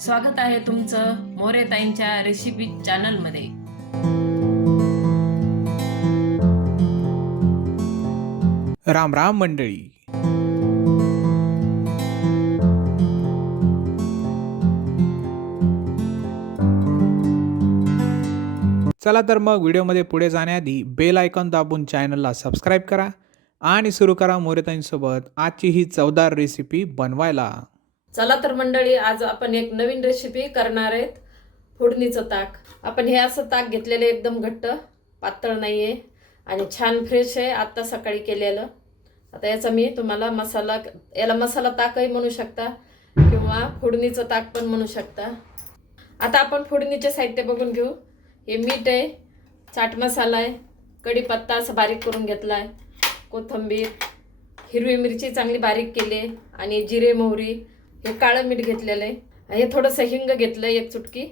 स्वागत आहे तुमचं मोरेताईंच्या रेसिपी चॅनलमध्ये राम राम मंडळी. चला तर मग व्हिडिओमध्ये पुढे जाण्याआधी बेल आयकॉन दाबून चॅनलला सबस्क्राईब करा आणि सुरू करा मोरेताईंसोबत आजची ही चवदार रेसिपी बनवायला. चला तर मंडळी आज आपण एक नवीन रेसिपी करणार आहेत. फोडणीचं ताक. आपण हे असं ताक घेतलेलं आहे एकदम घट्ट पातळ नाही आहे आणि छान फ्रेश आहे आत्ता सकाळी केलेलं. आता याचा मी तुम्हाला मसाला याला मसाला ताकही म्हणू शकता किंवा फोडणीचं ताक पण म्हणू शकता. आता आपण फोडणीचे साहित्य बघून घेऊ. हे मीठ आहे चाट मसाला आहे कढीपत्ता असं बारीक करून घेतला आहे कोथिंबीर हिरवी मिरची चांगली बारीक केली आहे आणि जिरे मोहरी हे काळं मीठ घेतलेलं आहे. हे थोडंसं हिंग घेतलं एक चुटकी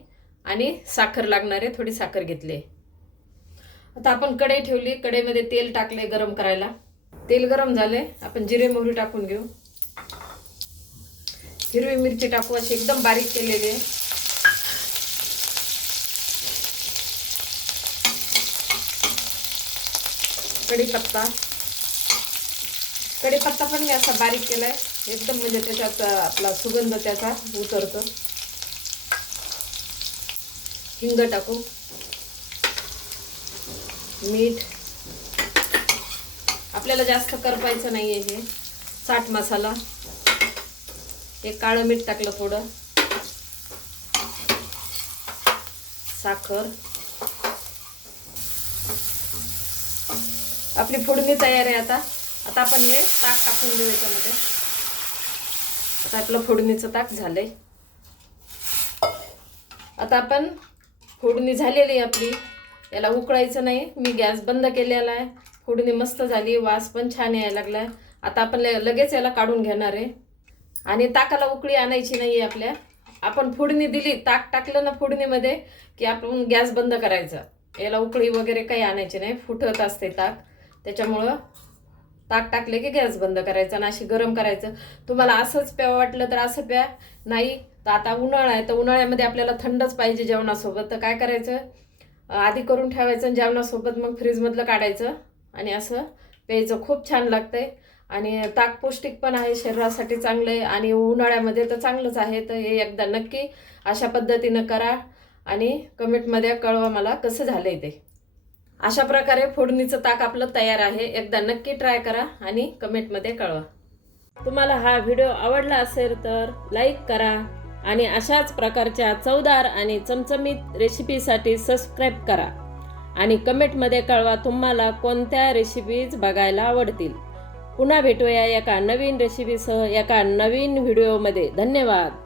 आणि साखर लागणार आहे थोडी साखर घेतली आहे. आता आपण कढई ठेवली कढईमध्ये तेल टाकले गरम करायला. तेल गरम झाले आपण जिरे मोहरी टाकून घेऊ. हिरवी मिरची टाकू अशी एकदम बारीक केलेली आहे. कढीपत्ता. कढीपत्ता पण मी असा बारीक केला आहे एकदम म्हणजे त्याच्यात आपला सुगंध त्याचा उतरतो. हिंग टाकू. मीठ. आपल्याला जास्त करपायचं नाही आहे हे. साठ मसाला. एक काळं मीठ टाकलं थोडं. साखर. आपली फोडणी तयार आहे आता. आता आपण हे ताक टाकून देऊ याच्यामध्ये. आता आपलं फोडणीचं ताक झालंय. आता आपण फोडणी झालेली आहे आपली. याला उकळायचं नाही. मी गॅस बंद केलेला आहे. फोडणी मस्त झाली. वास पण छान यायला लागलाय. आता आपण ल- लगेच याला काढून घेणार आहे. आणि ताकाला उकळी आणायची नाही आहे आपल्या. आपण फोडणी दिली ताक टाकलं ना फोडणीमध्ये की आपण गॅस बंद करायचा. याला उकळी वगैरे काही आणायची नाही. फुटत असते ताक. त्याच्यामुळं ताक टाकले की गॅस बंद करायचा आणि अशी गरम करायचं. तुम्हाला असंच प्यावं वाटलं तर असं प्या. नाही तर आता उन्हाळा आहे तर उन्हाळ्यामध्ये आपल्याला थंडच पाहिजे जेवणासोबत. तर काय करायचं? आधी करून ठेवायचं आणि जेवणासोबत मग फ्रीजमधलं काढायचं आणि असं प्यायचं. खूप छान लागतंय. आणि ताक पौष्टिक पण आहे शरीरासाठी चांगलं आहे आणि उन्हाळ्यामध्ये तर चांगलंच आहे. तर हे एकदा नक्की अशा पद्धतीनं करा आणि कमेंटमध्ये कळवा मला कसं झालं आहे ते. अशा प्रकारे फोडणीचं ताक आपलं तयार आहे. एकदा नक्की ट्राय करा आणि कमेंटमध्ये कळवा. तुम्हाला हा व्हिडिओ आवडला असेल तर लाईक करा आणि अशाच प्रकारच्या चवदार आणि चमचमीत रेसिपीसाठी सबस्क्राईब करा. आणि कमेंटमध्ये कळवा तुम्हाला कोणत्या रेसिपीज बघायला आवडतील. पुन्हा भेटूया एका नवीन रेसिपीसह एका नवीन व्हिडिओमध्ये धन्यवाद.